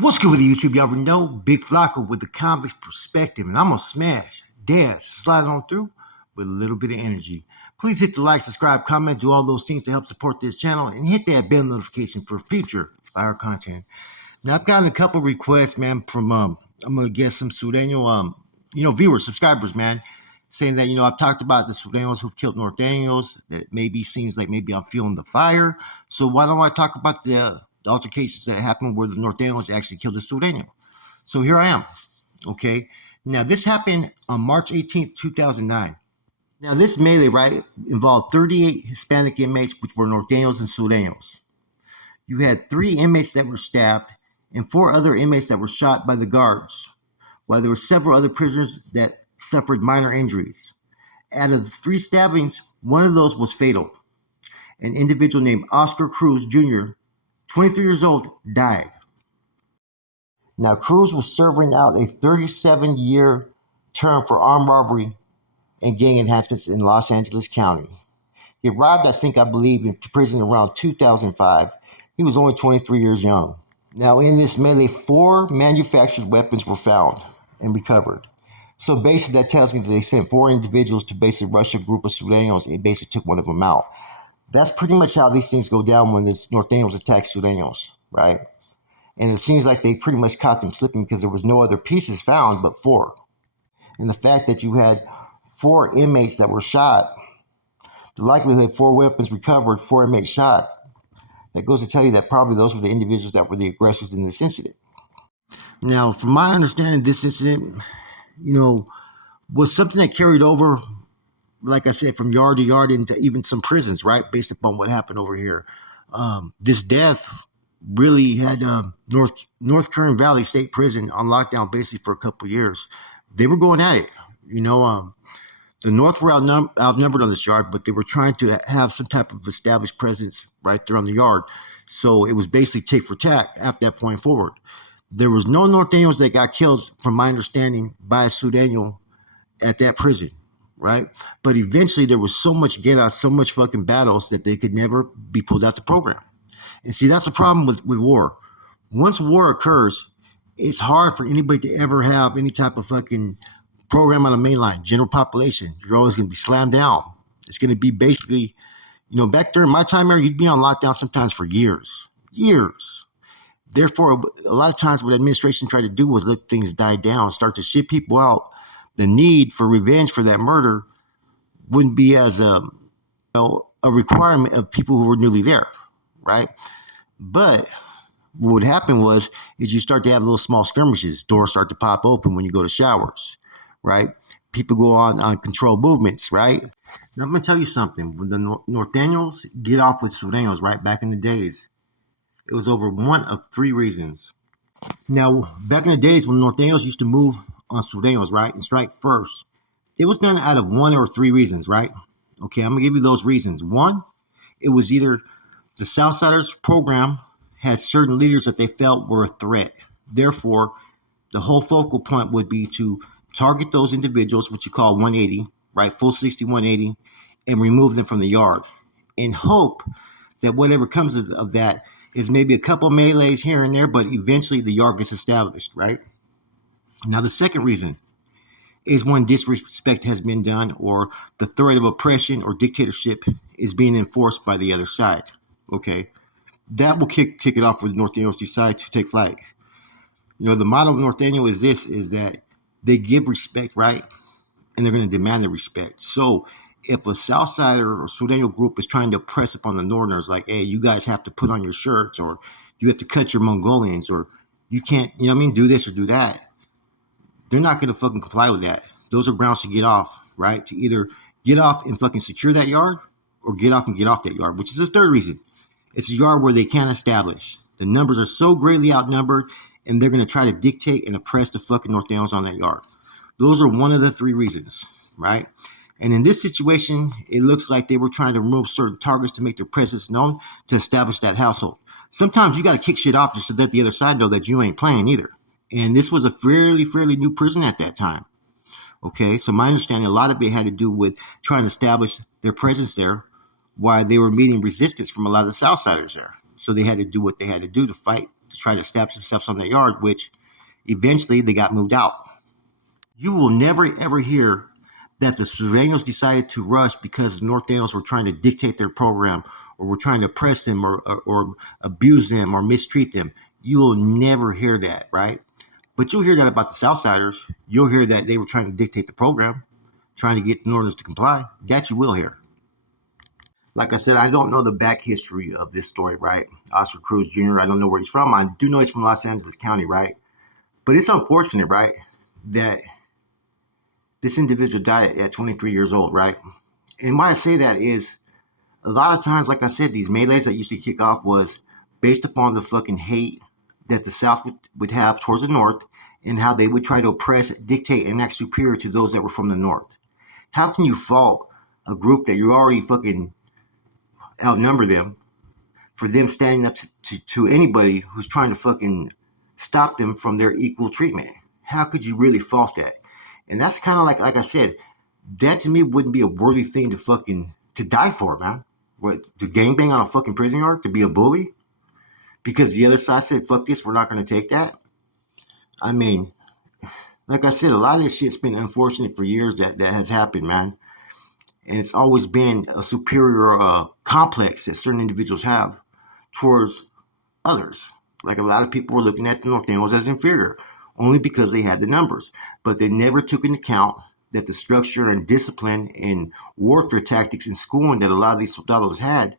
What's good with the YouTube? Y'all already know Big Flocka with the convict's perspective, and I'm gonna smash, dash, slide on through with a little bit of energy. Please hit the like, subscribe, comment, do all those things to help support this channel, and hit that bell notification for future fire content. Now I've gotten a couple requests, man, from I'm gonna guess some Sureño viewers, subscribers, man, saying that I've talked about the Sureños who've killed Norteños. That it maybe seems like maybe I'm feeling the fire. So why don't I talk about the altercations that happened where the Norteños actually killed the Sureño? So here I am. Okay. Now this happened on March 18th, 2009. Now this melee, right, involved 38 Hispanic inmates, which were Norteños and Sureños. You had 3 inmates that were stabbed and 4 other inmates that were shot by the guards, while there were several other prisoners that suffered minor injuries. Out of the 3 stabbings, one of those was fatal. An individual named Oscar Cruz Jr., 23 years old, died. Now, Cruz was serving out a 37-year term for armed robbery and gang enhancements in Los Angeles County. He arrived, I believe, into prison around 2005. He was only 23 years young. Now, in this melee, 4 manufactured weapons were found and recovered. So basically, that tells me that they sent 4 individuals to basically rush a group of Sureños and basically took one of them out. That's pretty much how these things go down when the Norteños attack Sureños, right? And it seems like they pretty much caught them slipping because there was no other pieces found but 4. And the fact that you had 4 inmates that were shot, the likelihood 4 weapons recovered, 4 inmates shot, that goes to tell you that probably those were the individuals that were the aggressors in this incident. Now, from my understanding, this incident, was something that carried over, like I said, from yard to yard into even some prisons, right? Based upon what happened over here. This death really had North Kern Valley State Prison on lockdown basically for a couple of years. They were going at it. The North were outnumbered on this yard, but they were trying to have some type of established presence right there on the yard. So it was basically tick for tack after that point forward. There was no Norteños that got killed, from my understanding, by a Sureño at that prison, right? But eventually there was so much get out, so much fucking battles that they could never be pulled out the program. And see, that's the problem with war. Once war occurs, it's hard for anybody to ever have any type of fucking program on the main line, general population. You're always going to be slammed down. It's going to be basically, back during my time here, you'd be on lockdown sometimes for years. Therefore, a lot of times what administration tried to do was let things die down, start to ship people out. The need for revenge for that murder wouldn't be as a requirement of people who were newly there, right? But what would happen is you start to have little small skirmishes. Doors start to pop open when you go to showers, right? People go on controlled movements, right? Now, I'm going to tell you something. When the Norteños get off with Sureños, right, back in the days, it was over one of 3 reasons. Now, back in the days when Norteños used to move on Sureños, right, and strike first, it was done out of 1 or 3 reasons, right? Okay, I'm going to give you those reasons. 1, it was either the Southsiders program had certain leaders that they felt were a threat. Therefore, the whole focal point would be to target those individuals, which you call 180, right, full 60, 180, and remove them from the yard, and hope that whatever comes of that is maybe a couple melees here and there, but eventually the yard gets established, right? Now, the second reason is when disrespect has been done or the threat of oppression or dictatorship is being enforced by the other side, okay? That will kick it off when the Norteños decide to take flight. The motto of Norteño is that they give respect, right? And they're going to demand the respect. So if a Southsider or Sureño group is trying to press upon the Northerners, like, hey, you guys have to put on your shirts, or you have to cut your Mongolians, or you can't, do this or do that, they're not going to fucking comply with that. Those are grounds to get off, right? To either get off and fucking secure that yard, or get off and get off that yard, which is the third reason. It's a yard where they can't establish. The numbers are so greatly outnumbered, and they're going to try to dictate and oppress the fucking Norteños on that yard. Those are one of the 3 reasons, right? And in this situation, it looks like they were trying to remove certain targets to make their presence known to establish that household. Sometimes you got to kick shit off just to let the other side know that you ain't playing either. And this was a fairly new prison at that time. Okay, so my understanding, a lot of it had to do with trying to establish their presence there while they were meeting resistance from a lot of the Southsiders there. So they had to do what they had to do to fight to try to establish themselves on that yard, which eventually they got moved out. You will never ever hear that the Sureños decided to rush because the Nortenos were trying to dictate their program or were trying to oppress them or abuse them or mistreat them. You will never hear that, right? But you'll hear that about the Southsiders. You'll hear that they were trying to dictate the program, trying to get the Northerners to comply. That you will hear. Like I said, I don't know the back history of this story, right? Oscar Cruz Jr., I don't know where he's from. I do know he's from Los Angeles County, right? But it's unfortunate, right, that this individual died at 23 years old, right? And why I say that is a lot of times, like I said, these melees that used to kick off was based upon the fucking hate that the South would have towards the North and how they would try to oppress, dictate, and act superior to those that were from the North. How can you fault a group that you already fucking outnumber them for them standing up to anybody who's trying to fucking stop them from their equal treatment? How could you really fault that? And that's kind of like I said, that to me wouldn't be a worthy thing to die for, man. What, to gangbang on a fucking prison yard, to be a bully? Because the other side said, fuck this, we're not going to take that. I mean, like I said, a lot of this shit's been unfortunate for years that has happened, man. And it's always been a superior complex that certain individuals have towards others. Like a lot of people were looking at the Nortenos as inferior, only because they had the numbers. But they never took into account that the structure and discipline and warfare tactics and schooling that a lot of these soldados had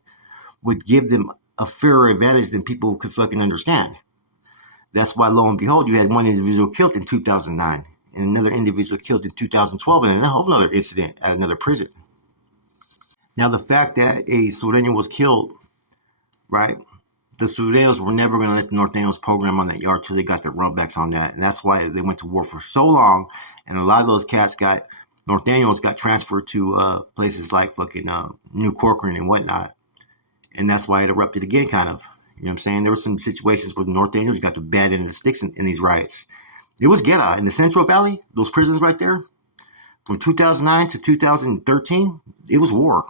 would give them a fairer advantage than people could fucking understand. That's why, lo and behold, you had one individual killed in 2009 and another individual killed in 2012 and a whole other incident at another prison. Now, the fact that a Sureño was killed, right, the Sureños were never going to let the Nortenos program on that yard till they got their runbacks on that. And that's why they went to war for so long. And a lot of those cats Nortenos got transferred to places like fucking New Corcoran and whatnot. And that's why it erupted again, kind of. You know what I'm saying? There were some situations where the Nortenos got the bad end of the sticks in these riots. It was Guerra. In the Central Valley, those prisons right there, from 2009 to 2013, it was war.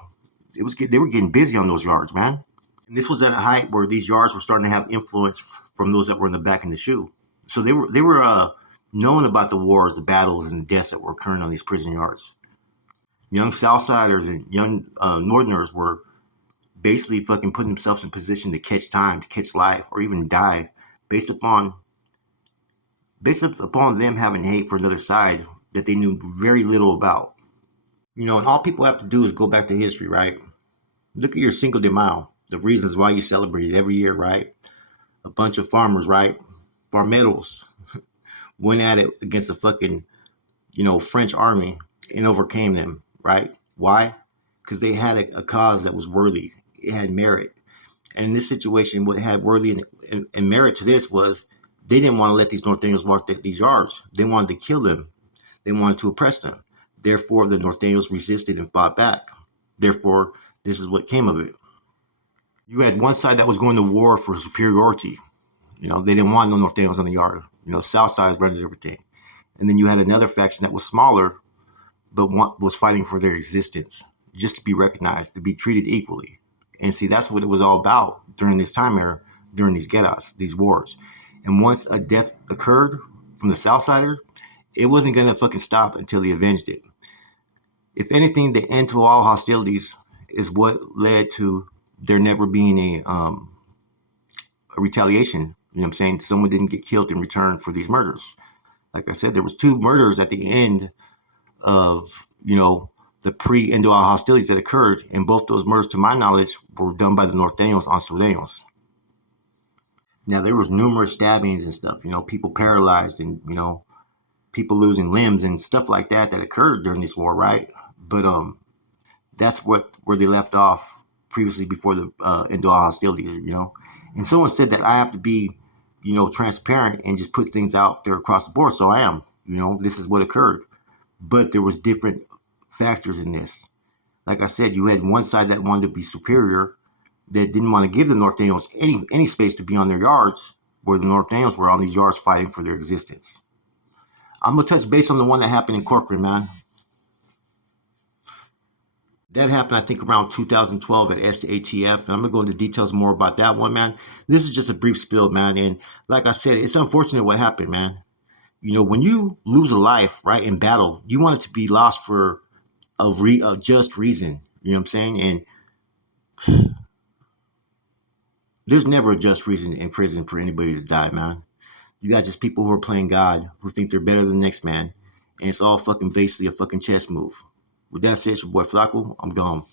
They were getting busy on those yards, man. And this was at a height where these yards were starting to have influence from those that were in the back in the shoe. So they were known about the wars, the battles, and the deaths that were occurring on these prison yards. Young Southsiders and young Northerners were basically fucking putting themselves in position to catch time, to catch life, or even die, based upon them having hate for another side that they knew very little about. You know, and all people have to do is go back to history, right? Look at your Cinco de Mayo, the reasons why you celebrate it every year, right? A bunch of farmers, right? Farmeros went at it against the fucking, French army and overcame them, right? Why? Because they had a cause that was worthy. It had merit. And in this situation, what had worthy and merit to this was they didn't want to let these Norteños walk these yards. They wanted to kill them. They wanted to oppress them. Therefore, the Norteños resisted and fought back. Therefore, this is what came of it. You had one side that was going to war for superiority. They didn't want no Norteños on the yard. Southside runs everything. And then you had another faction that was smaller, but was fighting for their existence, just to be recognized, to be treated equally. And see, that's what it was all about during this time era, during these guerras, these wars. And once a death occurred from the Southsider, it wasn't going to fucking stop until he avenged it. If anything, the end to all hostilities is what led to there never being a retaliation. You know what I'm saying? Someone didn't get killed in return for these murders. Like I said, there was 2 murders at the end of, the pre-end to all hostilities that occurred. And both those murders, to my knowledge, were done by the Norteños on Sureños. Now, there was numerous stabbings and stuff, people paralyzed and, people losing limbs and stuff like that occurred during this war, right? But that's where they left off previously before the end to all hostilities, And someone said that I have to be, transparent and just put things out there across the board. So I am, this is what occurred. But there was different factors in this. Like I said, you had one side that wanted to be superior, that didn't want to give the Norteños any space to be on their yards, where the Norteños were on these yards fighting for their existence. I'm going to touch base on the one that happened in Corcoran, man. That happened, I think, around 2012 at SATF. And I'm gonna go into details more about that one, man. This is just a brief spill, man. And like I said, it's unfortunate what happened, man. You know, when you lose a life, right, in battle, you want it to be lost for a just reason. You know what I'm saying? And there's never a just reason in prison for anybody to die, man. You got just people who are playing God, who think they're better than the next man, and it's all fucking basically a fucking chess move. With that said, it's your boy Flacco. I'm gone.